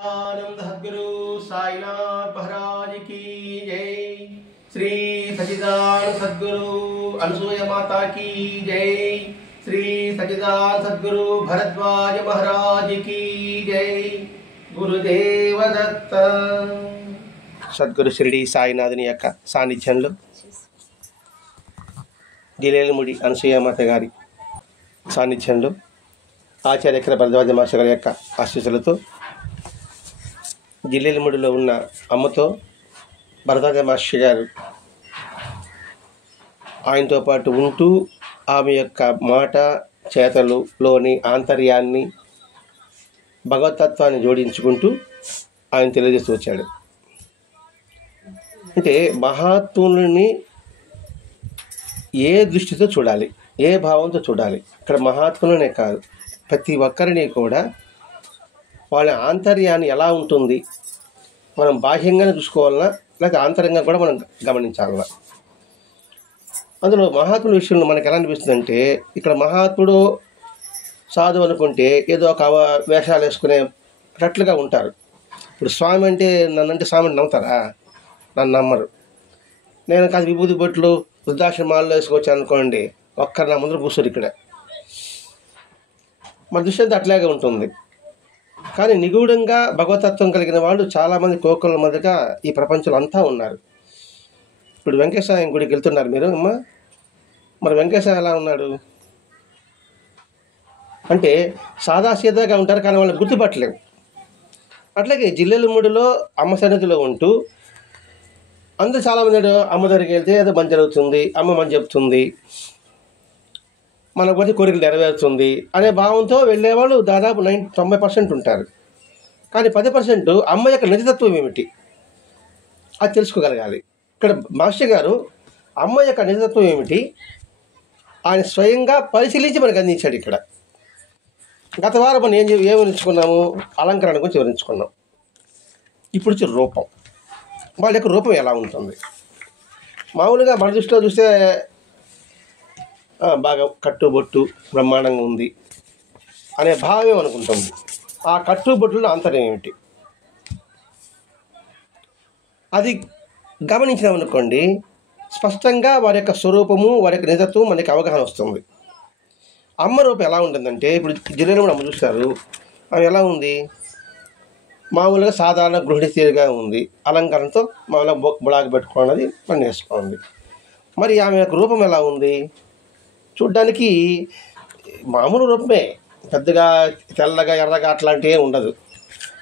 आनंद सद्गुरु साईनाथ महाराज की जय। श्री सच्चिदानंद सद्गुरु अनसूया माता की जय। श्री सच्चिदानंद सद्गुरु भरद्वाज महाराज की जय। गुरुदेव दत्त। సద్గురు షిరిడి సాయినాథుని యొక్క సాన్నిధ్యంలో జిలేలముడి అనసూయమాత గారి సాన్నిధ్యంలో ఆచార్య భరద్వాజ మాస్టర్ గారి యొక్క ఆశీస్సులతో జిలేలముడిలో ఉన్న అమ్మతో భరద్వాజ మాస్టర్ గారు ఆయనతో పాటు ఉంటూ ఆమె యొక్క మాట చేతలులోని ఆంతర్యాన్ని భగవతత్వాన్ని జోడించుకుంటూ ఆయన తెలియజేస్తూ వచ్చాడు. అంటే మహాత్ములని ఏ దృష్టితో చూడాలి, ఏ భావంతో చూడాలి. ఇక్కడ మహాత్ములనే కాదు, ప్రతి ఒక్కరిని కూడా వాళ్ళ ఆంతర్యాన్ని ఎలా ఉంటుంది మనం బాహ్యంగానే చూసుకోవాలన్నా లేకపోతే ఆంతర్యంగా కూడా మనం గమనించాలన్నా. అందులో మహాత్ముల విషయంలో మనకు ఎలా అనిపిస్తుందంటే, ఇక్కడ మహాత్ముడు సాధువు అనుకుంటే ఏదో ఒక వేషాలు వేసుకునేటట్లుగా ఉంటారు. ఇప్పుడు స్వామి అంటే నన్నంటే స్వామిని నమ్ముతారా? నన్ను నమ్మరు. నేను కాదు విభూతి బొట్లు వృద్ధాశ్రమాల్లో వేసుకొచ్చాను అనుకోండి, ఒక్కరు నా ముందర కూర్చోరు. ఇక్కడ మన దృష్టి అంతా అట్లాగే ఉంటుంది. కానీ నిగూఢంగా భగవతత్వం కలిగిన వాళ్ళు చాలామంది కోకొల మధ్యగా ఈ ప్రపంచంలో అంతా ఉన్నారు. ఇప్పుడు వెంకటేశ్వర గుడికి వెళ్తున్నారు మీరు అమ్మ, మరి వెంకటేశ్వర ఎలా ఉన్నాడు అంటే సాదాసీదాగా ఉంటారు, కానీ వాళ్ళని గుర్తుపట్టలేము. అట్లాగే జిల్లెలమూడిలో అమ్మ సన్నిధిలో ఉంటూ అందరూ చాలామంది అమ్మ దగ్గరికి వెళ్తే ఏదో మంచి జరుగుతుంది, అమ్మ మంచి చెప్తుంది, మన కొద్ది కోరికలు నెరవేరుతుంది అనే భావంతో వెళ్ళేవాళ్ళు దాదాపు 90% ఉంటారు. కానీ 10% అమ్మ యొక్క నిజతత్వం ఏమిటి అది తెలుసుకోగలగాలి. ఇక్కడ మాస్టర్ గారు అమ్మ యొక్క నిజతత్వం ఏమిటి ఆయన స్వయంగా పరిశీలించి మనకు అందించాడు. ఇక్కడ గత వారం మనం ఏమి వివరించుకున్నాము? అలంకరణ గురించి వివరించుకున్నాం. ఇప్పుడు వచ్చి రూపం, వాళ్ళ యొక్క రూపం ఎలా ఉంటుంది. మామూలుగా మన దృష్టిలో చూస్తే బాగా కట్టుబొట్టు బ్రహ్మాండంగా ఉంది అనే భావం అనుకుంటుంది. ఆ కట్టుబొట్టులో ఆంతర్యం ఏమిటి అది గమనించినామనుకోండి, స్పష్టంగా వారి యొక్క స్వరూపము వారి యొక్క నిజత్వం మనకి అవగాహన వస్తుంది. అమ్మ రూపం ఎలా ఉంటుందంటే, ఇప్పుడు జిల్లాలో కూడా అమ్మ చూస్తారు, ఆమె ఎలా ఉంది? మామూలుగా సాధారణ గృహిణి తీరుగా ఉంది. అలంకరణతో మామూలుగా బుడాకి పెట్టుకున్నది పని వేసుకోండి. మరి ఆమె యొక్క రూపం ఎలా ఉంది? చూడ్డానికి మామూలు రూపమే, పెద్దగా తెల్లగా ఎర్రగా అట్లాంటివి ఉండదు.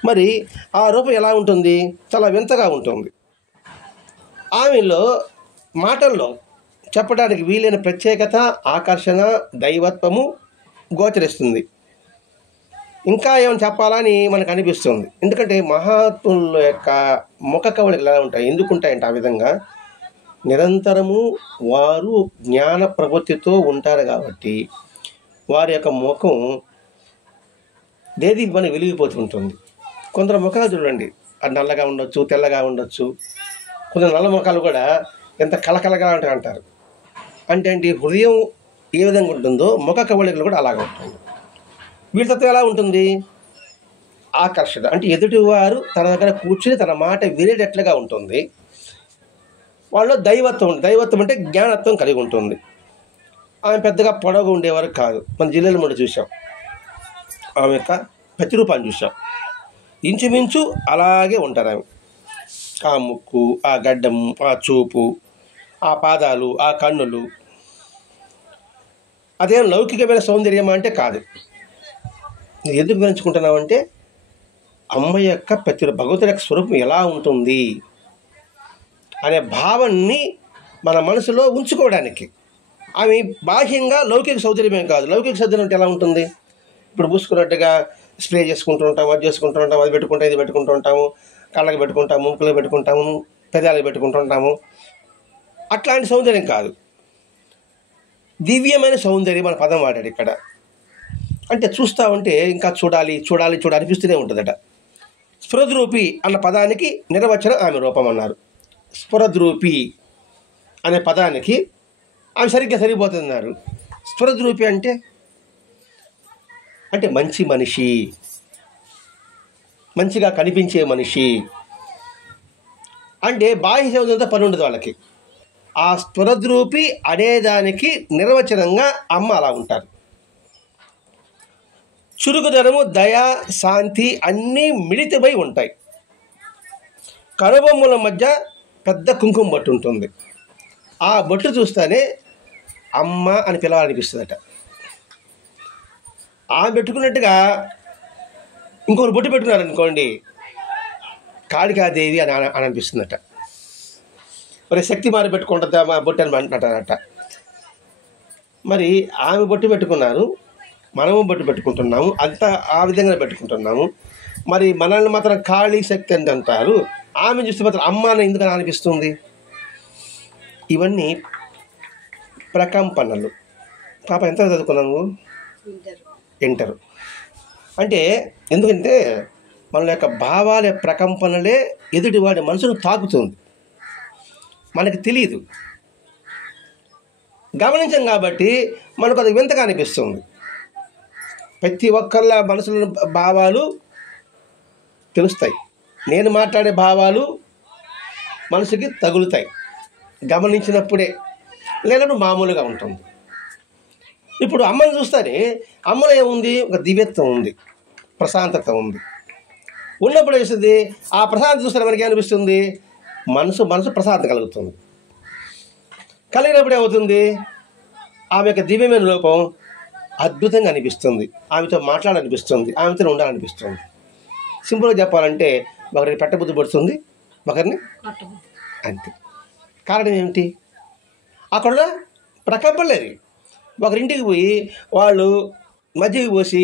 మరి ఆ రూపం ఎలా ఉంటుంది? చాలా వింతగా ఉంటుంది. ఆమెలో మాటల్లో చెప్పడానికి వీలైన ప్రత్యేకత, ఆకర్షణ, దైవత్వము గోచరిస్తుంది. ఇంకా ఏమైనా చెప్పాలని మనకు అనిపిస్తుంది. ఎందుకంటే మహాత్ముల యొక్క ముఖ కవళికలు ఎలా ఉంటాయి, ఎందుకుంటాయంటే ఆ విధంగా నిరంతరము వారు జ్ఞాన ప్రవృత్తితో ఉంటారు కాబట్టి వారి యొక్క ముఖం దేది మనకి వెలిగిపోతుంటుంది. కొందరు ముఖాలు చూడండి, అది నల్లగా ఉండొచ్చు, తెల్లగా ఉండొచ్చు. కొందరు నల్ల ముఖాలు కూడా ఎంత కలకలగా ఉంటాయి అంటారు. అంటే ఏంటి? హృదయం ఏ విధంగా ఉంటుందో ముఖ కవళికలు కూడా అలాగే ఉంటుంది. వీళ్ళతో ఎలా ఉంటుంది? ఆకర్షణ, అంటే ఎదుటివారు తన దగ్గర కూర్చుని తన మాట వినేటట్లుగా ఉంటుంది. వాళ్ళు దైవత్వం అంటే జ్ఞానత్వం కలిగి ఉంటుంది. ఆమె పెద్దగా పొడవు ఉండేవారు కాదు. మన జిల్లాలో మనం చూసాం, ఆమె యొక్క ప్రతిరూపాన్ని చూసాం. ఇంచుమించు అలాగే ఉంటారు ఆమె. ఆ ముక్కు, ఆ గడ్డము, ఆ చూపు, ఆ పాదాలు, ఆ కన్నులు, అదేం లౌకికమైన సౌందర్యమా అంటే కాదు. ఎందుకు వివరించుకుంటున్నామంటే అమ్మ యొక్క భగవంతుడి యొక్క స్వరూపం ఎలా ఉంటుంది అనే భావాన్ని మన మనసులో ఉంచుకోవడానికి. ఆమె బాహ్యంగా లౌకిక సౌందర్యమే కాదు. లౌకిక సౌందర్యం అంటే ఎలా ఉంటుంది? ఇప్పుడు పూసుకున్నట్టుగా స్ప్రే చేసుకుంటూ ఉంటాము, అది చేసుకుంటూ ఉంటాము, అది పెట్టుకుంటాం, ఇది పెట్టుకుంటూ ఉంటాము, కళ్ళకి పెట్టుకుంటాము, ముక్కులకు పెట్టుకుంటాము, పెదాలకు పెట్టుకుంటూ ఉంటాము. అట్లాంటి సౌందర్యం కాదు. దివ్యమైన సౌందర్యం మన పదం వాడాడు ఇక్కడ. అంటే చూస్తూ ఉంటే ఇంకా చూడాలి చూడాలి చూడాలి అనిపిస్తూనే ఉంటుందట. స్ఫురద్రూపి అన్న పదానికి నిర్వచనం ఆమె రూపం అన్నారు. స్ఫురద్రూపి అనే పదానికి ఆమె సరిగ్గా సరిపోతున్నారు. స్ఫురద్రూపి అంటే మంచి మనిషి, మంచిగా కనిపించే మనిషి అంటే బాహ్య సౌందర్యంతో పని ఉండదు వాళ్ళకి. ఆ స్ఫురద్రూపి అనేదానికి నిర్వచనంగా అమ్మ అలా ఉంటారు. చురుకుదనము, దయ, శాంతి అన్నీ మిళితమై ఉంటాయి. కనుబొమ్మల మధ్య పెద్ద కుంకుమ బొట్టు ఉంటుంది. ఆ బొట్టు చూస్తేనే అమ్మ అని పిలవాలనిపిస్తుందట. ఆమె పెట్టుకున్నట్టుగా ఇంకొకరు బొట్టు పెట్టుకున్నారనుకోండి, కాళికాదేవి అని అనిపిస్తుందట. మరి శక్తి మారి పెట్టుకుంటుందా మా బొట్టు అని అంటారట. మరి ఆమె బొట్టు పెట్టుకున్నారు, మనము బొట్టు పెట్టుకుంటున్నాము, అంతా ఆ విధంగా పెట్టుకుంటున్నాము. మరి మనల్ని మాత్రం కాళీ శక్తి అని అంటారు, ఆమె చూస్తే మాత్రం అమ్మ అని ఎందుకని అనిపిస్తుంది? ఇవన్నీ ప్రకంపనలు. పాప ఎంత చదువుకున్నాము? ఇంటరు. అంటే ఎందుకంటే మన యొక్క భావాల ప్రకంపనలే ఎదుటివాడి మనసును తాకుతుంది, మనకి తెలియదు, గమనించం కాబట్టి మనకు అది వింతగా అనిపిస్తుంది. ప్రతి ఒక్కళ్ళ మనసులో భావాలు తెలుస్తాయి. నేను మాట్లాడే భావాలు మనసుకి తగులుతాయి గమనించినప్పుడే, లేనప్పుడు మామూలుగా ఉంటుంది. ఇప్పుడు అమ్మని చూస్తేనే అమ్మలో ఏముంది? ఒక దివ్యత్వం ఉంది, ప్రశాంతత ఉంది. ఉన్నప్పుడు వేస్తుంది ఆ ప్రశాంతత చూస్తే మనకి ఏమనిపిస్తుంది? మనసు ప్రశాంతత కలుగుతుంది. కలిగినప్పుడు ఏమవుతుంది? ఆమె యొక్క దివ్యమైన రూపం అద్భుతంగా అనిపిస్తుంది, ఆమెతో మాట్లాడాలనిపిస్తుంది, ఆమెతో ఉండాలనిపిస్తుంది. సింపుల్గా చెప్పాలంటే ఒకరిని పెట్టబుద్ధి పడుతుంది, ఒకరిని అంతే. కారణం ఏమిటి? అక్కడ ప్రకంపలేదు. ఒకరింటికి పోయి వాళ్ళు మజ్జిగ పోసి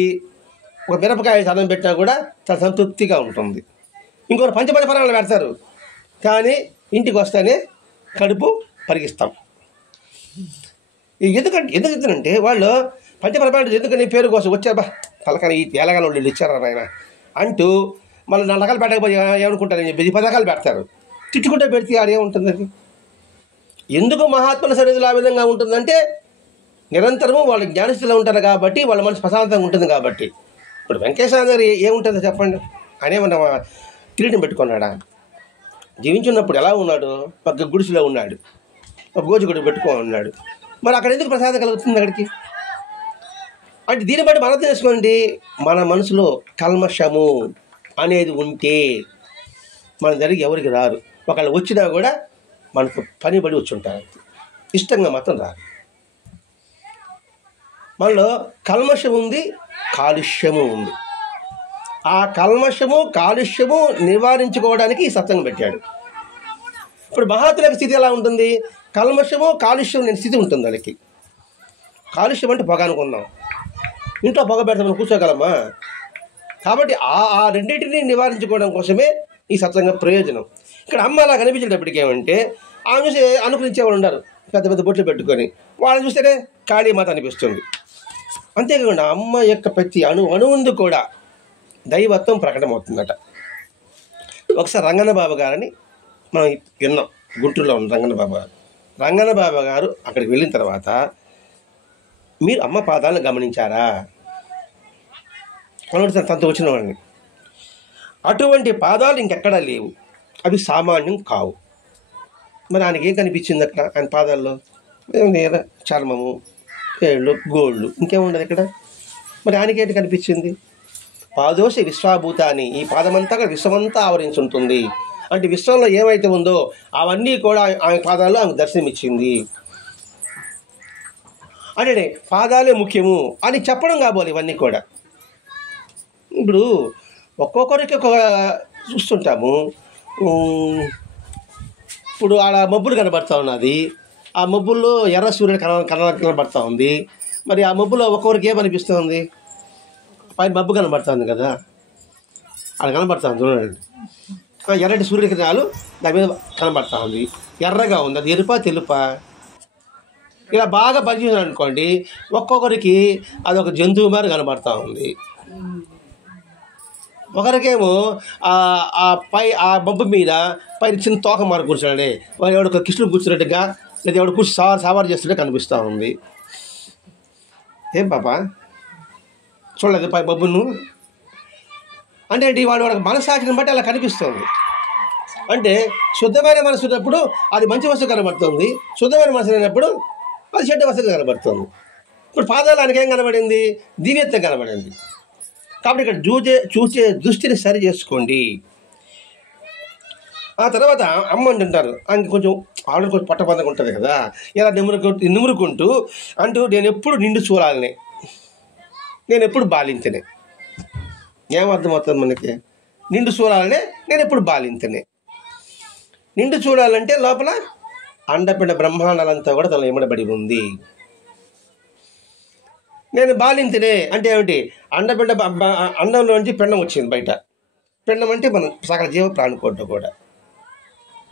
ఒక మిరపకాయ సదం పెట్టినా కూడా చాలా సంతృప్తిగా ఉంటుంది. ఇంకొకరు పంచపరమాణాలు పెడతారు, కానీ ఇంటికి వస్తేనే కడుపు పరిగిస్తాం. ఎందుకంటే వాళ్ళు పంచపరమాణాలు ఎందుకని పేరు కోసం వచ్చారు, బా తలకాని ఈ తేలగాల వాళ్ళు ఇచ్చారా ఆయన అంటూ మళ్ళీ 4 రకాలు పెట్టకపోయి ఏమనుకుంటారని చెప్పి 10 రకాలు పెడతారు. తిట్టుకుంటే పెడితే ఆడేముంటుంది? అది ఎందుకు మహాత్ముల సన్నిధిలో ఆ విధంగా ఉంటుందంటే నిరంతరము వాళ్ళు జ్ఞానస్థితిలో ఉంటారు కాబట్టి, వాళ్ళ మనసు ప్రశాంతంగా ఉంటుంది కాబట్టి. ఇప్పుడు వెంకటేశ్వర గారు ఏముంటుందో చెప్పండి? ఆయన ఏమన్నా కిరీటం పెట్టుకున్నాడా? జీవించున్నప్పుడు ఎలా ఉన్నాడు? ఒక గుడిసెలో ఉన్నాడు, ఒక గోజుగుడి పెట్టుకొని ఉన్నాడు. మరి అక్కడ ఎందుకు ప్రసాదం కలుగుతుంది అక్కడికి? అంటే దీన్ని బట్టి మనం తెలుసుకోండి, మన మనసులో కల్మషము అనేది ఉంటే మన దగ్గరికి ఎవరికి రారు. ఒకళ్ళు వచ్చినా కూడా మనకు పని పడి వచ్చి ఉంటారు, ఇష్టంగా మాత్రం రారు. మనలో కల్మషం ఉంది, కాలుష్యము ఉంది. ఆ కల్మషము కాలుష్యము నివారించుకోవడానికి ఈ సత్సంగం పెట్టాడు. ఇప్పుడు మహాత్ముల స్థితి ఎలా ఉంటుంది? కల్మషము కాలుష్యం లేని స్థితి ఉంటుంది వాళ్ళకి. కాలుష్యం అంటే పొగ అనుకుందాం, ఇంట్లో పొగ పెడతామని కూర్చోగలమా? కాబట్టి ఆ రెండింటినీ నివారించుకోవడం కోసమే ఈ సత్సంగం ప్రయోజనం. ఇక్కడ అమ్మ అలా కనిపించేటప్పటికి ఏమంటే ఆమె చూసి అనుకరించేవాళ్ళు ఉన్నారు, పెద్ద పెద్ద బొట్లు పెట్టుకొని, వాళ్ళని చూస్తేనే కాళీమాత అనిపిస్తుంది. అంతేకాకుండా అమ్మ యొక్క ప్రతి అణువుందు కూడా దైవత్వం ప్రకటమవుతుందట. ఒకసారి రంగన్న బాబు గారని మనం విన్నాం, గుంటూరులో ఉన్న రంగన్న బాబు గారు అక్కడికి వెళ్ళిన తర్వాత మీరు అమ్మ పాదాలను గమనించారా అని తనతో వచ్చిన వాళ్ళని. అటువంటి పాదాలు ఇంకెక్కడా లేవు, అవి సామాన్యం కావు. మరి ఆయనకి ఏం కనిపించింది అక్కడ? ఆయన పాదాల్లో ఏముంది? చర్మము, ఏళ్ళు, గోళ్ళు, ఇంకేముండదు ఇక్కడ. మరి ఆయనకేంటి కనిపించింది? పాదోష విశ్వాభూతాన్ని, ఈ పాదమంతా కూడా విశ్వమంతా ఆవరించి ఉంటుంది. అంటే విశ్వంలో ఏమైతే ఉందో అవన్నీ కూడా ఆమె పాదాల్లో ఆమెకు దర్శనమిచ్చింది. అంటే పాదాలే ముఖ్యము అని చెప్పడం కాబోలు ఇవన్నీ కూడా. ఇప్పుడు ఒక్కొక్కరికి ఒక చూస్తుంటాము. ఇప్పుడు ఆడ మబ్బులు కనబడుతూ ఉన్నది, ఆ మబ్బుల్లో ఎర్ర సూర్యుడు కనబడుతూ ఉంది. మరి ఆ మబ్బులో ఒక్కొక్కరికి ఏమనిపిస్తుంది? పైన మబ్బు కనబడుతుంది కదా, అక్కడ కనబడుతుంది చూడండి, ఎర్రటి సూర్యకిరణాలు దాని మీద కనబడుతూ ఉంది, ఎర్రగా ఉంది. అది ఎరుపా తెలుపా? ఇలా బాగా పరిచయం అనుకోండి, ఒక్కొక్కరికి అదొక జంతువు మీద కనబడుతూ ఉంది. ఒకరికేమో ఆ మబ్బు మీద పైన చిన్న తోక మార కూర్చున్నాడే, ఎవడొక కృష్ణుడు కూర్చున్నట్టుగా, లేదా ఎవడు కూర్చు సవారు చేస్తుంటే కనిపిస్తూ ఉంది. ఏం పాప చూడలేదు పై మబ్బును? అంటే ఏంటి, వాడి మనస్సాక్షిని బట్టి అలా కనిపిస్తుంది. అంటే శుద్ధమైన మనసు ఉన్నప్పుడు అది మంచి వస్తువు కనబడుతుంది, శుద్ధమైన మనసు లేనప్పుడు అది చెడ్డ వస్తువు కనబడుతుంది. ఇప్పుడు పాదాలు ఆయనకేం కనబడింది? దివ్యత్వం కనబడింది. కాబట్టి ఇక్కడ చూసే దృష్టిని సరి చేసుకోండి. ఆ తర్వాత అమ్మ అంటుంటారు, ఆయనకి కొంచెం ఆవిడ కొంచెం పట్టబంధంగా ఉంటుంది కదా, ఇలా నిమురుకుంటూ అంటూ నేను ఎప్పుడు నిండు చూడాలని, నేను ఎప్పుడు బాలింతనే. ఏమర్థమవుతుంది మనకి? నిండు చూడాలనే, నేను ఎప్పుడు బాలింతనే. నిండు చూడాలంటే లోపల అండపిండ బ్రహ్మాండాలంతా కూడా తనలో ఇమడబడి ఉంది. నేను బాలింతనే అంటే ఏమిటి? అండపిండ అండంలోంచి పిండం వచ్చింది బయట. పిండం అంటే మనం సకల జీవ ప్రాణికోడ్డు కూడా.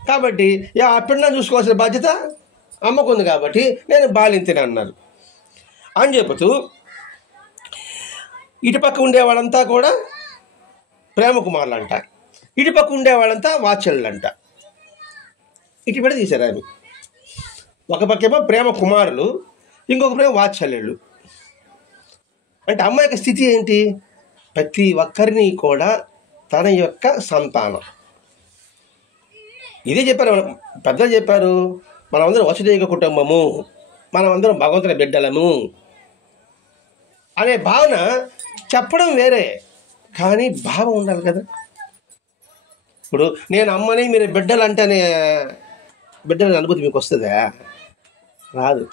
కాబట్టి ఆ పిండం చూసుకోవాల్సిన బాధ్యత అమ్మకుంది. కాబట్టి నేను బాలింతనే అన్నారు అని చెబుతూ, ఇటుపక్క ఉండేవాళ్ళంతా కూడా ప్రేమ కుమారులు అంట, ఇటుపక్క ఉండేవాళ్ళంతా వాత్సల్యులు అంట. ఇటుపడి తీశారు ఆమె. ఒక పక్కేమో ప్రేమ కుమారులు, ఇంకొక ప్రేమ వాత్సల్యులు. అంటే అమ్మ యొక్క స్థితి ఏంటి? ప్రతి ఒక్కరిని కూడా తన యొక్క సంతానం. ఇదే చెప్పారు పెద్దలు, చెప్పారు మనమందరం వసుదైక కుటుంబము, మనమందరం భగవంతుని బిడ్డలము అనే భావన చెప్పడం వేరే, కానీ భావం ఉండాలి కదా. ఇప్పుడు నేను అమ్మని మీరు బిడ్డలు అంటేనే బిడ్డల అనుభూతి మీకు వస్తుందా? రాదు.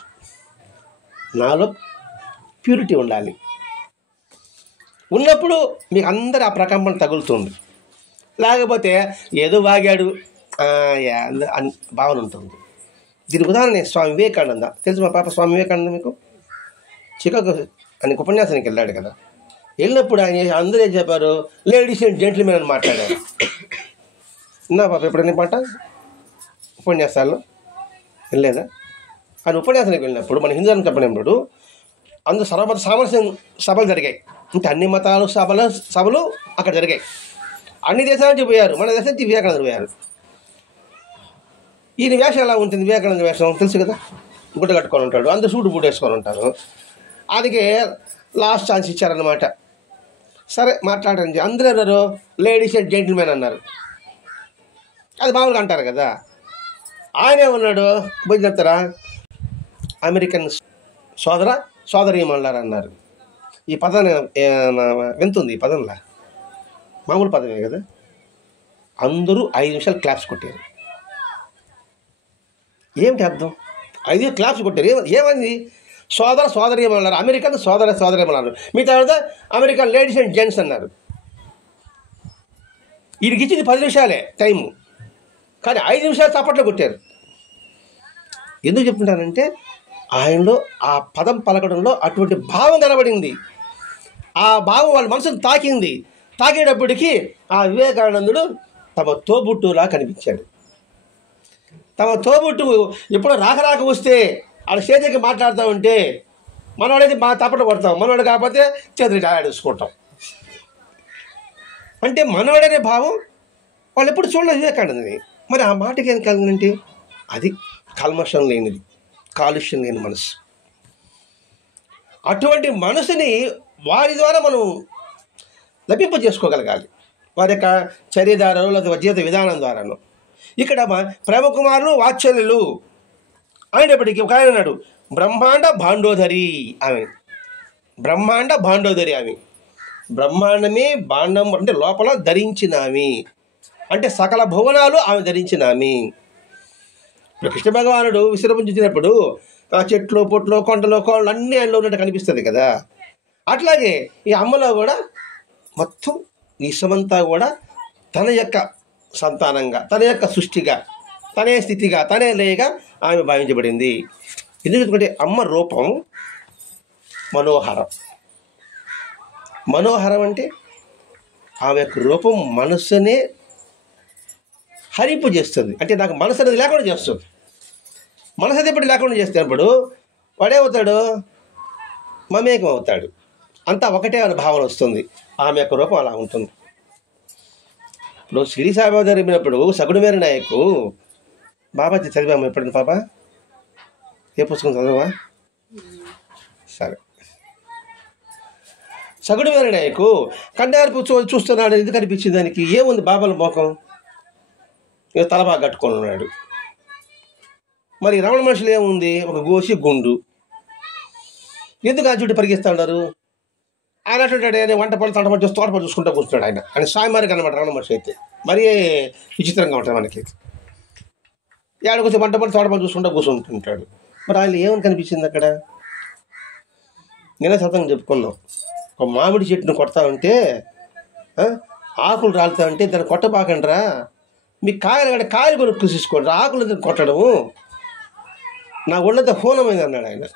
నాలో ప్యూరిటీ ఉండాలి. ఉన్నప్పుడు మీకు అందరు ఆ ప్రకంపన తగులుతుంది. లేకపోతే ఏదో వాగాడు అని భావన ఉంటుంది. దీనికి ఉదాహరణ స్వామి వివేకానంద. తెలుసు మా పాప స్వామి వివేకానంద మీకు? చికాగో అని ఉపన్యాసానికి వెళ్ళాడు కదా. వెళ్ళినప్పుడు ఆయన అందరూ ఏం చెప్పారు? లేడీస్ అండ్ జెంట్మెన్ అని మాట్లాడారు. నా పాప ఎప్పుడైనా మాట ఉపన్యాసాల్లో వెళ్ళలేదా? ఆయన ఉపన్యాసానికి వెళ్ళినప్పుడు మన హిందూ ధర్మం చెప్పినప్పుడు అందరూ సర్వమత సామరస్యం సభలు జరిగాయి. అంటే అన్ని మతాలు సభలు అక్కడ జరిగాయి. అన్ని దేశాల నుంచి పోయారు, మన దేశం నుంచి వివేకానంద పోయారు. ఈయన వేషం ఎలా ఉంటుంది? వివేకానంద వేషం తెలుసు కదా, గుడ్డ కట్టుకొని ఉంటాడు, అందరూ సూటు బూట్ వేసుకొని ఉంటారు. అందుకే లాస్ట్ ఛాన్స్ ఇచ్చారన్నమాట. సరే మాట్లాడండి. అందరూ అన్నారు లేడీస్ అండ్ జెంటిల్మెన్ అన్నారు. అది మామూలుగా అంటారు కదా. ఆయనే ఉన్నాడు, పోయి చెప్తారా అమెరికన్ సోదరీమణులారు అన్నారు. ఈ పదం వింతుంది. ఈ పదంలా మామూలు పదమే కదా. అందరూ 5 నిమిషాలు క్లాప్స్ కొట్టారు. ఏమిటి అర్థం? 5 క్లాప్స్ కొట్టారు. ఏమైంది? సోదరీమణులారు, అమెరికన్ సోదరీమణులారు. మిగతా అమెరికన్ లేడీస్ అండ్ జెంట్స్ అన్నారు. వీడికి ఇచ్చింది 10 నిమిషాలే టైము, కానీ 5 నిమిషాలు చప్పట్లు కొట్టారు. ఎందుకు చెప్తున్నానంటే ఆయనలో ఆ పదం పలకడంలో అటువంటి భావం కనబడింది. ఆ భావం వాళ్ళ మనసును తాకింది. తాకేటప్పటికీ ఆ వివేకానందుడు తమ తోబుట్టులా కనిపించాడు. తమ తోబుట్టు ఎప్పుడో రాక వస్తే ఆడ స్టేజ్కి మాట్లాడుతూ ఉంటే మనవాడైతే బాగా తప్పట కొడతాం, మనవాడు కాకపోతే చేతులు ఆడేసుకుంటాం. అంటే మనవాడనే భావం వాళ్ళు ఎప్పుడు చూడలేదు వివేకానందని. మరి ఆ మాటకి ఏం కలిగిందంటే అది కల్మషం లేనిది, కాలుష్యం లేని మనసు. అటువంటి మనసుని వారి ద్వారా మనం లభింప చేసుకోగలగాలి, వారి యొక్క చర్య ద్వారా లేదా జీవిత విధానం ద్వారాను. ఇక్కడ ప్రేమ కుమారులు వాత్సల్యులు అనేటప్పటికీ ఒక ఆయన అన్నాడు బ్రహ్మాండ భాండోదరి ఆమె. బ్రహ్మాండ భాండోదరి ఆమె. బ్రహ్మాండమే భాండం అంటే లోపల ధరించినామి, అంటే సకల భువనాలు ఆమె ధరించినామి. ఇప్పుడు కృష్ణ భగవానుడు విశ్రమించినప్పుడు ఆ చెట్లు పొట్లు కొండలు కోళ్ళు అన్నీ ఆయనలో ఉన్నట్టు కనిపిస్తుంది కదా. అట్లాగే ఈ అమ్మలో కూడా మొత్తం విశ్వమంతా కూడా తన యొక్క సంతానంగా, తన యొక్క సృష్టిగా, తనే స్థితిగా, తనే లేగా ఆమె భావించబడింది. ఎందుకంటే అమ్మ రూపం మనోహరం. మనోహరం అంటే ఆమె యొక్క రూపం మనస్సునే హరింపు చేస్తుంది. అంటే నాకు మనసు అనేది లేకుండా చేస్తుంది. మనసు అనేది ఎప్పుడు లేకుండా చేస్తున్నప్పుడు వాడేమవుతాడు? మమేకం అవుతాడు. అంతా ఒకటే అనే భావన వస్తుంది. ఆమె యొక్క రూపం అలా ఉంటుంది. ఇప్పుడు షిరిడి సాయిబాబా జరిగినప్పుడు సగుణమేర నాయకు బాబా చదివాము ఎప్పుడైనా పాప? ఏ పుస్తకం చదవా? సరే. సగుడు వేరే నాయకు కన్యార్పు చూస్తున్నాడు. ఎందుకు అనిపించింది దానికి? ఏముంది బాబాల మోకం? ఇక తలబాగా కట్టుకొని ఉన్నాడు. మరి రమణ మనుషులు ఏముంది? ఒక గోసి గుండు. ఎందుకు ఆ చుట్టూ పరిగిస్తూ ఉన్నారు? ఆయన అటువంటి వంట పనులు తోటపడి చూసుకుంటూ కూర్చున్నాడు. ఆయన స్వామివారికి అనమాట రమణ మనిషి అయితే. మరీ విచిత్రంగా ఉంటుంది మనకి. ఏడకు వచ్చి వంట పనులు తోటపడి చూసుకుంటూ కూర్చుంటుంటాడు. మరి ఆయన ఏమని కనిపించింది అక్కడ? నేనే సతంగా చెప్పుకున్నాం. ఒక మామిడి చెట్టును కొడతా ఉంటే ఆకులు రాలుతా ఉంటే దాన్ని కొట్టబాకండ్రా, మీ కాయలు కొనుక్కు తీసుకోండి, ఆకులు కొట్టడము నా ఒళ్ళంతా హోనమైంది అన్నాడు ఆయన.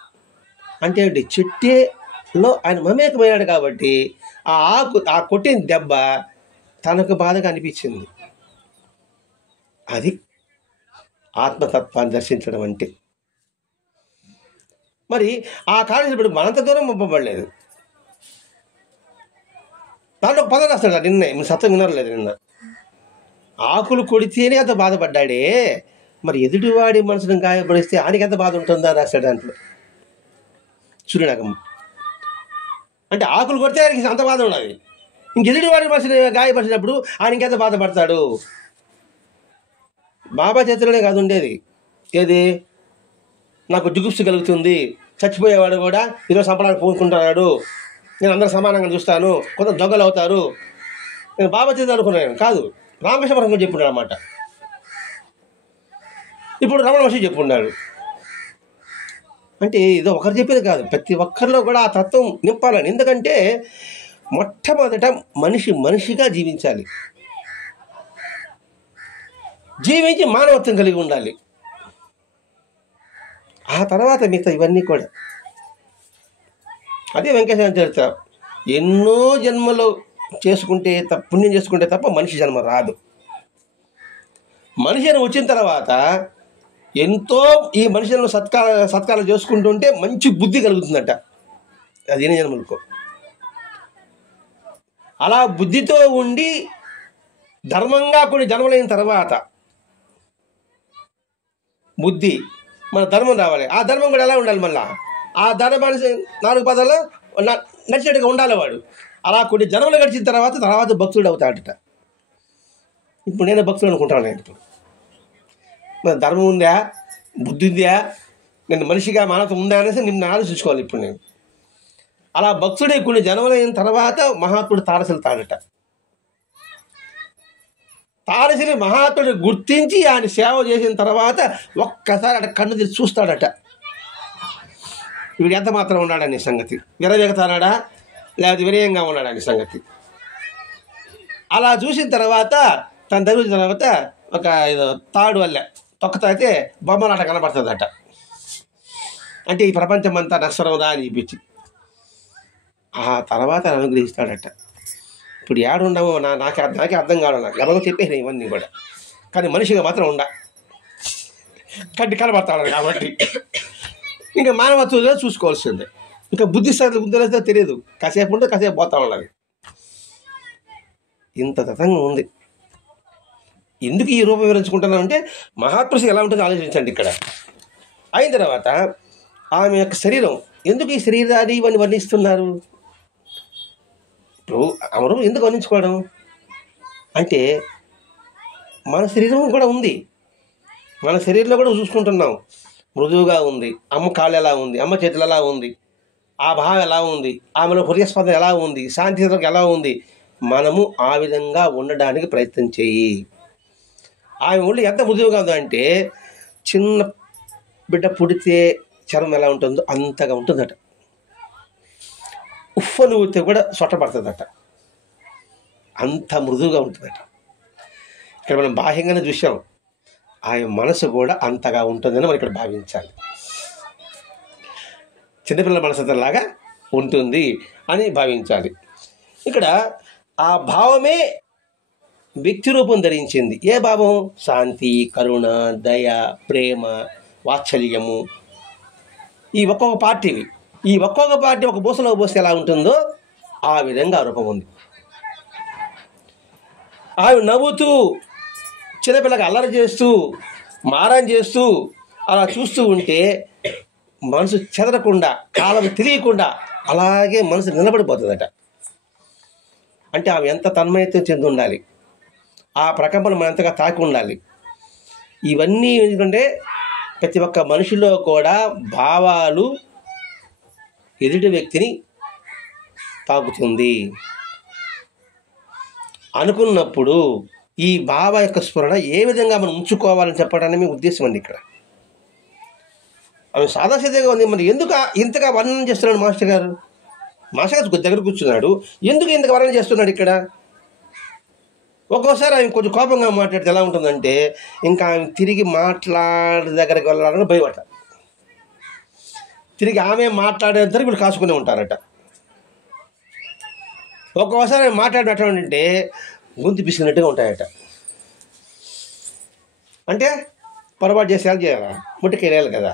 అంటే ఏంటి? చెట్టేలో ఆయన మమేకమయ్యాడు కాబట్టి ఆ కొట్టిన దెబ్బ తనకు బాధగా అనిపించింది. అది ఆత్మతత్వాన్ని దర్శించడం అంటే. మరి ఆ కాలేజీ ఇప్పుడు మనంత దూరం పంపబడలేదు. దాంట్లో ఒక పదం రాస్తాడు నిన్నే, మీరు సత్యం వినరలేదు నిన్న. ఆకులు కొడితేనే అంత బాధపడ్డాడే, మరి ఎదుటివాడి మనసును గాయపడిస్తే ఆయనకి ఎంత బాధ ఉంటుందా రాశాడు దాంట్లో. సూర్యనాగమ్మ అంటే ఆకులు కొడితే ఆయనకి అంత బాధ ఉన్నది, ఇంకెదుటివాడి మనసుని గాయపరిచినప్పుడు ఆయనకి ఎంత బాధపడతాడు. బాబా చేతిలోనే కాదు ఉండేది. ఏది? నాకు జుగుప్సు కలుగుతుంది, చచ్చిపోయేవాడు కూడా ఈరోజు సంపడానికి పూనుకుంటున్నాడు, నేను అందరూ సమానంగా చూస్తాను, కొంత దొంగలు అవుతారు, నేను బాబా చేతి అనుకున్నాను కాదు, రామకృష్ణ పరమహంస చెప్పున్నాడు అన్నమాట. ఇప్పుడు రమణ మహర్షి చెప్పున్నాడు. అంటే ఇది ఒకరు చెప్పేది కాదు, ప్రతి ఒక్కరిలో కూడా ఆ తత్వం నింపాలని. ఎందుకంటే మొట్టమొదట మనిషిగా జీవించాలి, జీవించి మానవత్వం కలిగి ఉండాలి. ఆ తర్వాత మిగతా ఇవన్నీ కూడా. అదే వెంకటేశ్వర చరిత్ర. ఎన్నో జన్మలు పుణ్యం చేసుకుంటే తప్ప మనిషి జన్మ రాదు. మనిషి జన్మ వచ్చిన తర్వాత ఎంతో ఈ మనిషిని సత్కారాలు చేసుకుంటుంటే మంచి బుద్ధి కలుగుతుందట. అది ఎన్ని జన్మలకు. అలా బుద్ధితో ఉండి ధర్మంగా కొన్ని జన్మలైన తర్వాత బుద్ధి మన ధర్మం రావాలి. ఆ ధర్మం కూడా ఎలా ఉండాలి? మళ్ళా ఆ ధర్మాన్ని 4 పదాల్లో నడిచేట్టుగా ఉండాలి వాడు. అలా కొన్ని జన్మలు గడిచిన తర్వాత భక్తుడు అవుతాడట. ఇప్పుడు నేను భక్తుడు అనుకుంటాను. నేను ఇప్పుడు మన ధర్మం ఉందా, బుద్ధి ఉందా, నేను మనిషిగా మానవత్వం ఉందా అనేసి నిన్ను ఆలోచించుకోవాలి ఇప్పుడు నేను. అలా భక్తుడే కొన్ని జన్మలైన తర్వాత మహాత్ముడు తారసిల్తాడట. తారసిని మహాత్ముడు గుర్తించి ఆయన సేవ చేసిన తర్వాత ఒక్కసారి అట కన్ను తెరిచి చూస్తాడట. వీడు ఎంత మాత్రం ఉన్నాడని సంగతి, విరవేగతానాడా లేకపోతే వినయంగా ఉన్నాడని సంగతి. అలా చూసిన తర్వాత తన దగ్గర తర్వాత ఒక ఏదో తాడు వల్ల తొక్కతాయితే బొమ్మలాట కనబడుతుందట. అంటే ఈ ప్రపంచం అంతా నశ్వరముదా అని చూపించి ఆ తర్వాత అనుగ్రహిస్తాడట. ఇప్పుడు ఏడుండమో నాకే అర్థం కావడం, నాకు గమనం చెప్పేసినా ఇవన్నీ కూడా. కానీ మనిషిగా మాత్రం కంటి కనబడతాడు కాబట్టి ఇంకా మానవత్వంలో చూసుకోవాల్సిందే. ఇంకా బుద్ధిస్థాయిలో ఉందో తెలియదు, కాసేపు ఉంటే కాసేపు పోతా ఉండాలి. ఇంత తతంగా ఉంది. ఎందుకు ఈ రూపం వివరించుకుంటున్నామంటే మహాత్పురుషులు ఎలా ఉంటుందో ఆలోచించండి. ఇక్కడ అయిన తర్వాత ఆమె యొక్క శరీరం, ఎందుకు ఈ శరీరాన్ని ఇవన్నీ వర్ణిస్తున్నారు? ఇప్పుడు అమరు ఎందుకు వర్ణించుకోవడం అంటే మన శరీరం కూడా ఉంది, మన శరీరంలో కూడా చూసుకుంటున్నాం. మృదువుగా ఉంది, అమ్మ కాళ్ళు ఎలా ఉంది, అమ్మ చేతులు ఎలా ఉంది, ఆ భావం ఎలా ఉంది, ఆమెలో హృదయస్పందన ఎలా ఉంది, శాంతి ఎలా ఉంది. మనము ఆ విధంగా ఉండడానికి ప్రయత్నం చేయి. ఆమె ఒళ్ళు ఎంత మృదువుగా ఉందంటే చిన్న బిడ్డ పుడితే చర్మం ఎలా ఉంటుందో అంతగా ఉంటుందట. ఉఫ్ఫను ఊరితే కూడా సొట్టపడుతుందట, అంత మృదువుగా ఉంటుందట. ఇక్కడ మనం బాహ్యంగానే చూసాం, ఆయన మనసు కూడా అంతగా ఉంటుందని మనం ఇక్కడ భావించాలి. చిన్నపిల్లల మనసు లాగా ఉంటుంది అని భావించాలి. ఇక్కడ ఆ భావమే వ్యక్తి రూపం ధరించింది. ఏ భావం? శాంతి, కరుణ, దయ, ప్రేమ, వాత్సల్యము. ఈ ఒక్కొక్క పార్టీవి, ఈ ఒక్కొక్క పార్టీ ఒక బూసలో పోస్తే ఎలా ఉంటుందో ఆ విధంగా రూపం ఉంది. ఆమె నవ్వుతూ చిన్నపిల్లకి అల్లరి చేస్తూ మారం చేస్తూ అలా చూస్తూ ఉంటే మనసు చెదరకుండా, కాలం తెలియకుండా అలాగే మనసు నిలబడిపోతుందట. అంటే ఆమె ఎంత తన్మయత్వం చెంది ఉండాలి, ఆ ప్రకంపన మనం ఎంతగా తాకి ఉండాలి. ఇవన్నీ ఎందుకంటే ప్రతి ఒక్క మనిషిలో కూడా భావాలు ఎదుటి వ్యక్తిని తాకుతుంది అనుకున్నప్పుడు ఈ భావ యొక్క స్ఫురణ ఏ విధంగా మనం ఉంచుకోవాలని చెప్పడానికి మీ ఉద్దేశం అండి. ఇక్కడ ఆమె సాదాసీదాగా ఉంది, మరి ఎందుకు ఇంతగా వర్ణన చేస్తున్నాడు మాస్టర్ గారు? మాస్టర్ గారు దగ్గర కూర్చున్నాడు, ఎందుకు ఇంతగా వర్ణన చేస్తున్నాడు ఇక్కడ? ఒక్కోసారి ఆమె కొంచెం కోపంగా మాట్లాడితే ఎలా ఉంటుందంటే ఇంకా ఆమె తిరిగి మాట్లాడే దగ్గరికి వెళ్ళాలని భయపడ, తిరిగి ఆమె మాట్లాడేంతరికి వీళ్ళు కాసుకునే ఉంటారట. ఒక్కోసారి ఆమె మాట్లాడినటువంటి గొంతు పిసినట్టుగా ఉంటాయట. అంటే పొరపాటు చేసేయాలి చేయాలా, ముట్టికెళ్ళాలి కదా,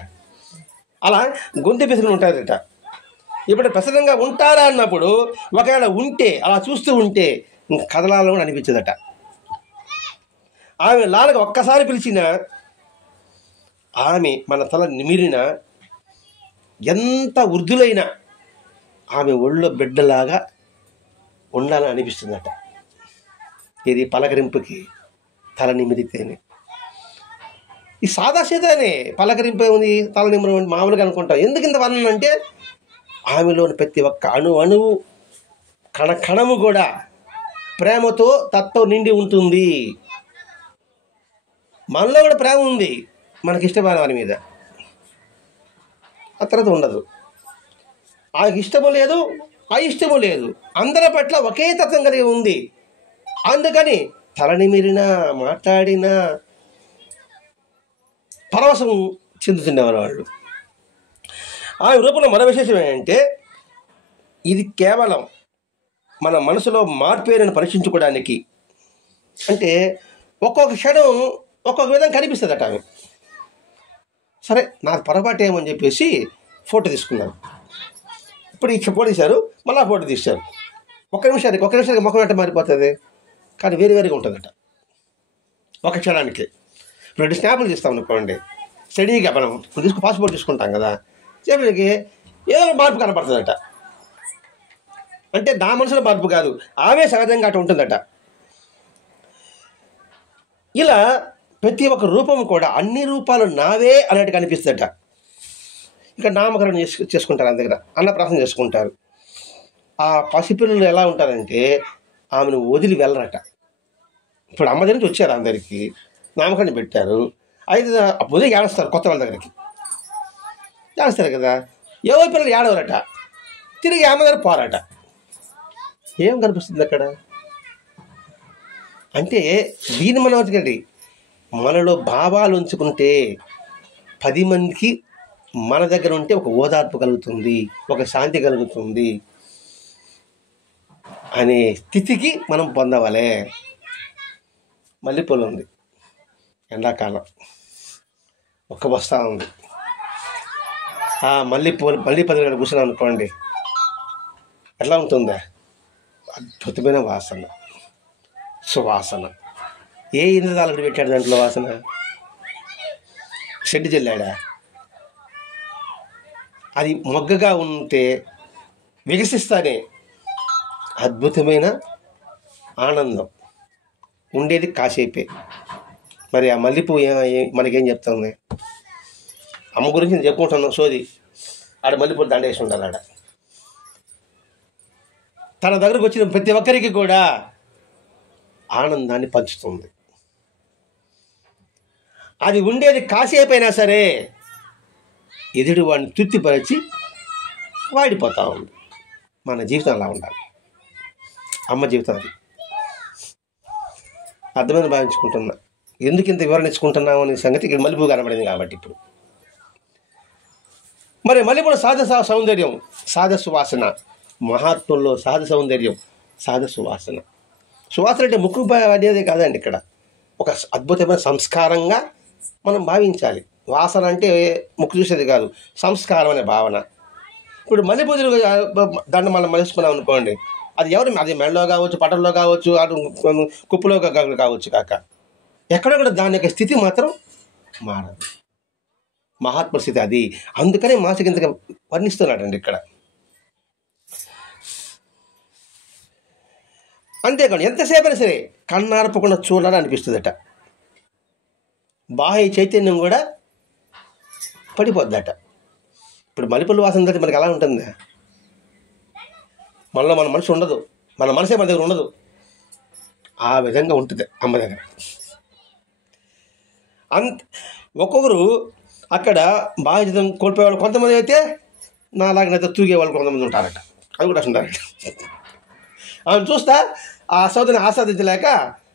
అలా గొంతు పిసిని ఉంటారట. ఇప్పుడు ప్రసన్నంగా ఉంటారా అన్నప్పుడు ఒకవేళ ఉంటే అలా చూస్తూ ఉంటే ఇంక కదలాలని కూడా అనిపించదట. ఆమె లాలగా ఒక్కసారి పిలిచిన ఆమె మన తల నిమిరిన ఎంత వృద్ధులైనా ఆమె ఒళ్ళో బిడ్డలాగా ఉండాలని అనిపిస్తుందట. ఇది పలకరింపుకి తల నిమిరితేనే. ఈ సాదాసీదానే పలకరింపు ఉంది, తల నిమిరం మామూలుగా అనుకుంటాం. ఎందుకు ఇంత వర్ణన అంటే ఆమెలోని ప్రతి ఒక్క అణువు కణము కూడా ప్రేమతో తత్వం నిండి ఉంటుంది. మనలో కూడా ప్రేమ ఉంది మనకి ఇష్టమైన వారి మీద, ఆ తర్వాత ఉండదు. ఆ ఇష్టము లేదు, ఆ ఇష్టము లేదు, అందరి పట్ల ఒకే తత్వం కలిగి ఉంది. అందుకని తలనిమిరినా మాట్లాడినా పరవశం చెందుతుండేవారు వాళ్ళు. ఆ రూపంలో మరో విశేషం ఏంటంటే ఇది కేవలం మన మనసులో మార్పేరని పరీక్షించుకోవడానికి. అంటే ఒక్కొక్క క్షణం ఒక్కొక్క విధంగా కనిపిస్తుందట ఆమె. సరే నాకు పొరపాటు ఏమని చెప్పేసి ఫోటో తీసుకున్నాను. ఇప్పుడు ఈ ఫోటో తీశారు, మళ్ళీ ఫోటో తీశారు. ఒక్క నిమిషానికి ముఖం వెంట మారిపోతుంది, కానీ వేరుగా ఉంటుందట ఒక క్షణానికి. 2 స్నాపులు తీస్తాం అనుకోండి, స్టడీగా మనం పాస్పోర్ట్ తీసుకుంటాం కదా, చెప్పడానికి ఏదో మార్పు కనపడుతుందట. అంటే నా మనసులో మార్పు కాదు, ఆమె సహజంగా అటు ఉంటుందట. ఇలా ప్రతి ఒక్క రూపం కూడా అన్ని రూపాలు నావే అన్నట్టు కనిపిస్తుందట. ఇక నామకరణం చేసుకుంటారు, అంత దగ్గర అన్నప్రాసం చేసుకుంటారు. ఆ పసిపిల్లలు ఎలా ఉంటారంటే ఆమెను వదిలి వెళ్ళరట. ఇప్పుడు అమ్మ దగ్గర నుంచి వచ్చారు, అందరికీ నామకరణం పెట్టారు, అయితే వదిలి ఏడుస్తారు కొత్త వాళ్ళ దగ్గరికి ఏడుస్తారు కదా. ఏవో పిల్లలు ఏడవరట, తిరిగి అమ్మ దగ్గర పోరాట. ఏం కనిపిస్తుంది అక్కడ అంటే దీని మనం వచ్చకండి, మనలో భావాలు ఉంచుకుంటే 10 మందికి మన దగ్గర ఉంటే ఒక ఓదార్పు కలుగుతుంది, ఒక శాంతి కలుగుతుంది అనే స్థితికి మనం పొందవాలే. మల్లెపూలు ఉంది, ఎండాకాలం ఒక్క బస్తా ఉంది. ఆ మళ్ళీ 10 గంటలు కూర్చున్నాం అనుకోండి, ఎట్లా ఉంటుందా? అద్భుతమైన వాసన, సువాసన. ఏ ఇంద్రజాలకుడు పెట్టాడు దాంట్లో వాసన? షెడ్డు చెల్లాడా? అది మొగ్గగా ఉంటే వికసిస్తానే అద్భుతమైన ఆనందం ఉండేది కాసేపే. మరి ఆ మల్లెపూ మనకేం చెప్తుంది? అమ్మ గురించి నేను చెప్పుకుంటున్నాను సోది. ఆడ మల్లెపూలు దండేసి ఉండాలి. ఆడ తన దగ్గరకు వచ్చిన ప్రతి ఒక్కరికి కూడా ఆనందాన్ని పంచుతుంది. అది ఉండేది కాసేపు అయినా సరే ఎదుటి వాడిని తృప్తిపరిచి వాడిపోతూ ఉంది. మన జీవితం అలా ఉండాలి. అమ్మ జీవితం అది అర్థమైన భావించుకుంటున్నా. ఎందుకు ఇంత వివరణ ఇచ్చుకుంటున్నాము అనే సంగతి ఇక్కడ మల్లెపూ కనబడింది కాబట్టి. ఇప్పుడు మరి మల్లెపూల సహజ సౌందర్యం, సహజ సువాసన, మహాత్ముల్లో సహజ సౌందర్యం, సహజ సువాసన. సువాసన అంటే ముక్కు అనేది కాదండి, ఇక్కడ ఒక అద్భుతమైన సంస్కారంగా మనం భావించాలి. వాసన అంటే ముక్కు చూసేది కాదు, సంస్కారం అనే భావన. ఇప్పుడు మల్లెపూజలు దండ మనం మలుచుకున్నాం అనుకోండి, అది ఎవరు, అది మెడలో కావచ్చు, పటంలో కావచ్చు, అటు కుప్పులో కావచ్చు కాక, ఎక్కడొక్కడ దాని యొక్క స్థితి మాత్రం మారదు. మహాత్మ స్థితి అది. అందుకనే మాసిక ఇంతగా వర్ణిస్తున్నాడండి ఇక్కడ. అంతేకాదు ఎంతసేపు అయినా సరే కన్నార్పకుండా చూడాలని అనిపిస్తుందట. బాహ్య చైతన్యం కూడా పడిపోద్దట. ఇప్పుడు మల్లెపూల వాసన దగ్గర మనకి ఎలా ఉంటుంది? మనలో మన మనసు ఉండదు, మన మనసే మన దగ్గర ఉండదు. ఆ విధంగా ఉంటుంది అమ్మ దగ్గర. ఒక్కొక్కరు అక్కడ బాహ్య చైతన్యం కోల్పోయేవాళ్ళు కొంతమంది అయితే నాలాగనైతే తూగే వాళ్ళు కొంతమంది ఉంటారట. అది కూడా ఉంటారట. ఆమెను చూస్తా ఆ సౌదరిని ఆస్వాదించలేక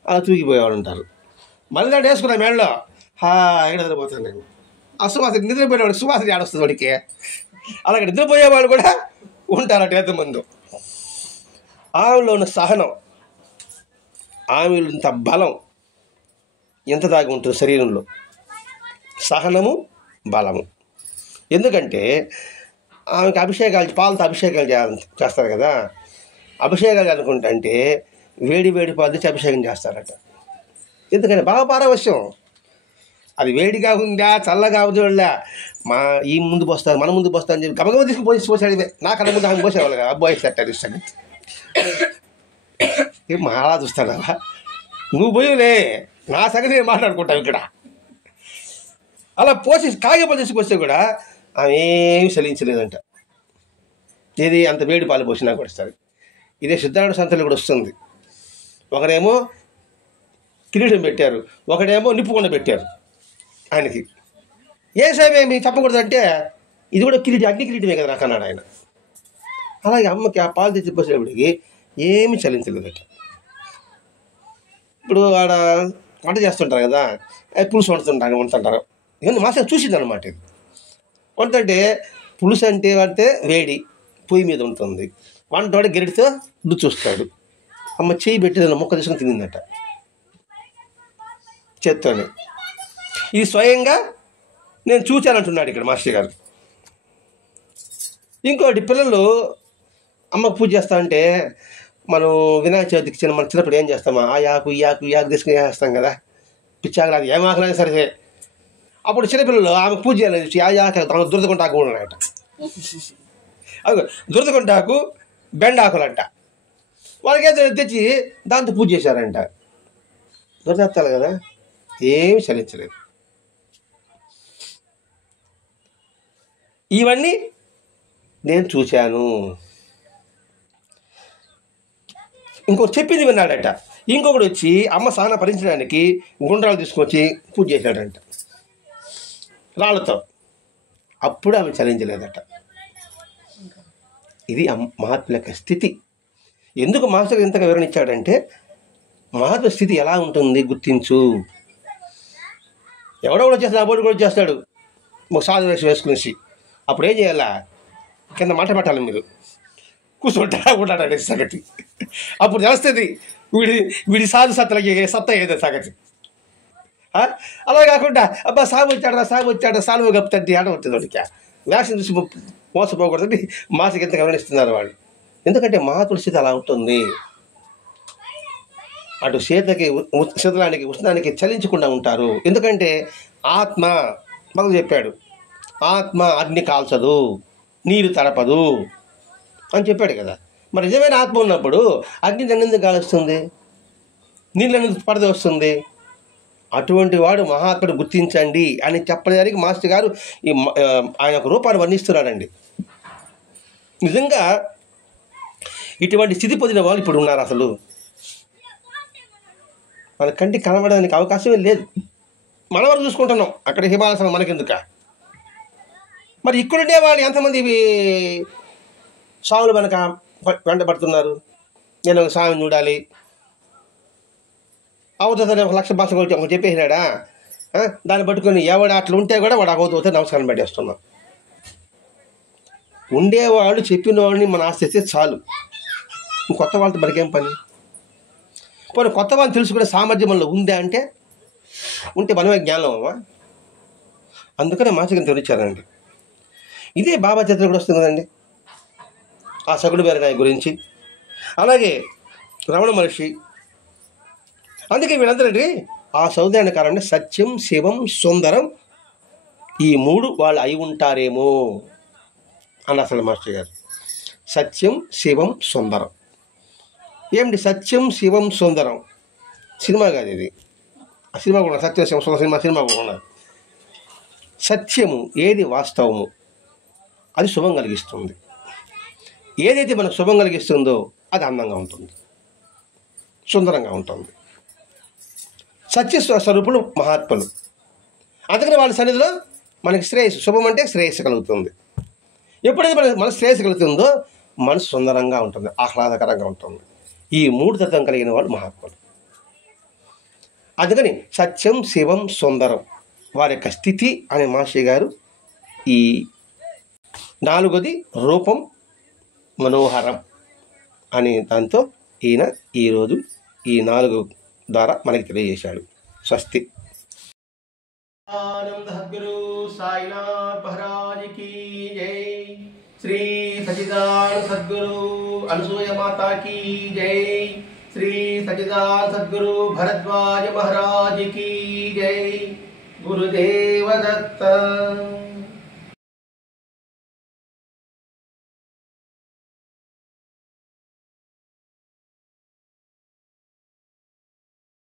అలా తూగిపోయేవాళ్ళు ఉంటారు. మళ్ళీ నాడు వేసుకున్నా మేడలో హాయిగా నిద్రపోతాను నేను. ఆ సువాసన నిద్రపోయేవాడు సువాసన ఆడొస్తుంది వాడికి. అలాగే నిద్రపోయేవాళ్ళు కూడా ఉంటారట ఎంతమంది. ఆమెలో ఉన్న సహనం, ఆమెలో ఇంత బలం ఎంత దాగి ఉంటుంది శరీరంలో. సహనము, బలము. ఎందుకంటే ఆమెకి అభిషేకాలు, పాలతో అభిషేకాలు చేస్తారు కదా. అభిషేకాలు అనుకుంటా అంటే వేడి వేడి పాలు తెచ్చి అభిషేకం చేస్తారట. ఎందుకంటే బాగా పారవశ్యం. అది వేడిగా ఉందా చల్లగా అవుతుందా ఈ ముందు పోస్తారు మన ముందు పోస్తా అని చెప్పి గబగబ తీసుకుని పోసాడు. నాకన్నా ముందు ఆమె పోసేవాళ్ళు కదా. అబ్బాయి సెట్ ఇస్తాను అలా చూస్తాను అలా. నువ్వు పోయిలే నా సంగతి నేను మాట్లాడుకుంటావు ఇక్కడ. అలా పోసి కాగిపాలు తీసుకొస్తే కూడా ఆమె ఏమీ చలించలేదంట. ఇది అంత వేడి పాలు పోసినా కూడా ఇస్తారు. ఇదే సిద్ధార్థ సంతలో కూడా వస్తుంది. ఒకరేమో కిరీటం పెట్టారు, ఒకడేమో నిప్పుకొండ పెట్టారు ఆయనకి. ఏ సమయం చెప్పకూడదంటే ఇది కూడా కిరీటం, అగ్ని కిరీటమే కదా నాకు అన్నాడు ఆయన. అలాగే అమ్మకి ఆ పాలు తెచ్చి పోసేటప్పటికి ఏమీ చలించలేదట. ఇప్పుడు ఆడ వంట చేస్తుంటారు కదా, పులుసు వండుతుంటారు. ఇవన్నీ మాస్టర్ చూసింది అనమాట. ఇది వంట అంటే పులుసు అంటే వేడి పొయ్యి మీద ఉంటుంది. వంటవాడు గెరిటితో రుచి చూస్తాడు. అమ్మ చేయి పెట్టి మొక్క తీసుకొని తినిందట చేత్తోనే. ఇది స్వయంగా నేను చూశానంటున్నాడు ఇక్కడ మాస్టర్ గారు. ఇంకోటి, పిల్లలు అమ్మకు పూజ చేస్తా అంటే మనం వినాయక చవితికి మన చిన్నప్పుడు ఏం చేస్తామా, ఆ యాకు ఈ యాకు తీసుకుని వేస్తాం కదా. పిచ్చాకు అది ఏం ఆకలేదు సరే. అప్పుడు చిన్నపిల్లలు ఆమెకు పూజ చేయాలని ఆ యాకు దురదకుంటాకు ఉన్నాయట. అవి దురదకుంటాకు బెండాకులంట. వాళ్ళకేదో తెచ్చి దాంతో పూజ చేశారంట. దురదత్తాలు కదా, ఏమి చలించలేదు. ఇవన్నీ నేను చూశాను. ఇంకొకటి చెప్పింది విన్నాడట. ఇంకొకటి వచ్చి అమ్మ స్నానం భరించడానికి గుండ్రాలు తీసుకొచ్చి పూజ చేశాడంట రాళ్ళతో. అప్పుడు ఆమె చలించలేదట. ఇది మహాత్ముల యొక్క స్థితి. ఎందుకు మాస్టర్ ఇంతగా వివరణ ఇచ్చాడంటే మహాత్మ స్థితి ఎలా ఉంటుంది గుర్తించు. ఎవడో చేస్తాడు, ఆ బోర్డు కూడా చేస్తాడు ఒక సాధు వేషం వేసుకునేసి. అప్పుడు ఏం చేయాలా, కింద మంట పెట్టాలి, మీరు కూర్చుంటారా ఉంటాడండి సంగతి. అప్పుడు తెలుస్తుంది వీడి సాధు సత్తా ఏదో సంగతి. అలా కాకుండా అబ్బా సాగు వచ్చాడా సాల్వ గప్తంటే ఆడ ఉంటుంది వాడికి. వేషం చూసి మోసపోకూడదని మాసకి ఎంత గమనిస్తున్నారు వాళ్ళు. ఎందుకంటే మహాత్ముడి స్థితి అలా ఉంటుంది. అటు శీతలానికి ఉష్ణానికి చలించకుండా ఉంటారు. ఎందుకంటే ఆత్మ మొదలు చెప్పాడు, ఆత్మ అగ్ని కాల్చదు, నీరు తడపదు అని చెప్పాడు కదా. మరి నిజమైన ఆత్మ ఉన్నప్పుడు అగ్ని నన్నెందుకు కాలుస్తుంది, నీళ్ళు అనేది పడద వస్తుంది. అటువంటి వాడు మహాత్ముడు గుర్తించండి అని చెప్పడానికి మాస్టర్ గారు ఆయన యొక్క రూపాన్ని వర్ణిస్తున్నాడండి. నిజంగా ఇటువంటి స్థితి పొందిన వాళ్ళు ఇప్పుడు ఉన్నారు. అసలు మన కంటికి కనబడడానికి అవకాశమే లేదు. మనం వరకు చూసుకుంటున్నాం, అక్కడ హిమాలయం మనకెందుక. మరి ఇక్కడుండే వాళ్ళు ఎంతమంది స్వాములు మనక వెంటబడుతున్నారు. నేను ఒక స్వామిని చూడాలి, అవతల 1,00,000 భాష ఒకటి చెప్పేసినాడా, దాన్ని పట్టుకొని ఎవడు అట్లా ఉంటే కూడా వాడు అవతల నమస్కారం పెట్టేస్తున్నాం. ఉండేవాళ్ళు చెప్పిన వాళ్ళని మన ఆస్తి చాలు. కొత్త వాళ్ళతో మనకేం పని. పోనీ కొత్త వాళ్ళని తెలుసుకునే సామర్థ్యం మనలో ఉందా అంటే ఉంటే మనమే జ్ఞానం అమ్మా. అందుకనే మాసగిని తెరిచారండి. ఇదే బాబా చరిత్ర కూడా వస్తుంది కదండి, ఆ సగుడు బేరనాయ గురించి. అలాగే రమణ మహర్షి. అందుకే వీళ్ళందరండి ఆ సౌందర్యాన్ని కారణంగా సత్యం, శివం, సుందరం ఈ 3 వాళ్ళు అయి ఉంటారేమో అన్న అసలు మాస్టర్ గారు. సత్యం, శివం, సుందరం ఏమిటి సత్యం శివం సుందరం సినిమా కాదు ఇది. ఆ సినిమా కూడా సత్యం శివం సుందరం సినిమా కూడా ఉన్నది. సత్యము ఏది వాస్తవము అది శుభం కలిగిస్తుంది. ఏదైతే మనకు శుభం కలిగిస్తుందో అది అందంగా ఉంటుంది, సుందరంగా ఉంటుంది. సత్య స్వరూపులు మహాత్ములు. అందుకని వాళ్ళ సన్నిధిలో మనకి శ్రేయస్సు, శుభం అంటే శ్రేయస్సు కలుగుతుంది. ఎప్పుడైతే మన శ్రేయస్సు కలుగుతుందో మనసు సుందరంగా ఉంటుంది, ఆహ్లాదకరంగా ఉంటుంది. ఈ 3 తత్వం కలిగిన వాళ్ళు మహాత్ములు. అందుకని సత్యం శివం సుందరం వారి యొక్క స్థితి అనే మహర్షి గారు ఈ 4వది రూపం మనోహరం అనే దాంతో ఈయన ఈరోజు ఈ 4 ద్వారా మనకి తెలియజేశాడు. స్వస్తి. ఆనంద సద్గురు సాయినాథ్ మహారాజ్ की जय. श्री सच्चिदानंद सद्गुरु అనసూయ माता की जय. श्री सच्चिदानंद सद्गुरु भरद्वाज महाराज की जय. गुरुदेव दत्त.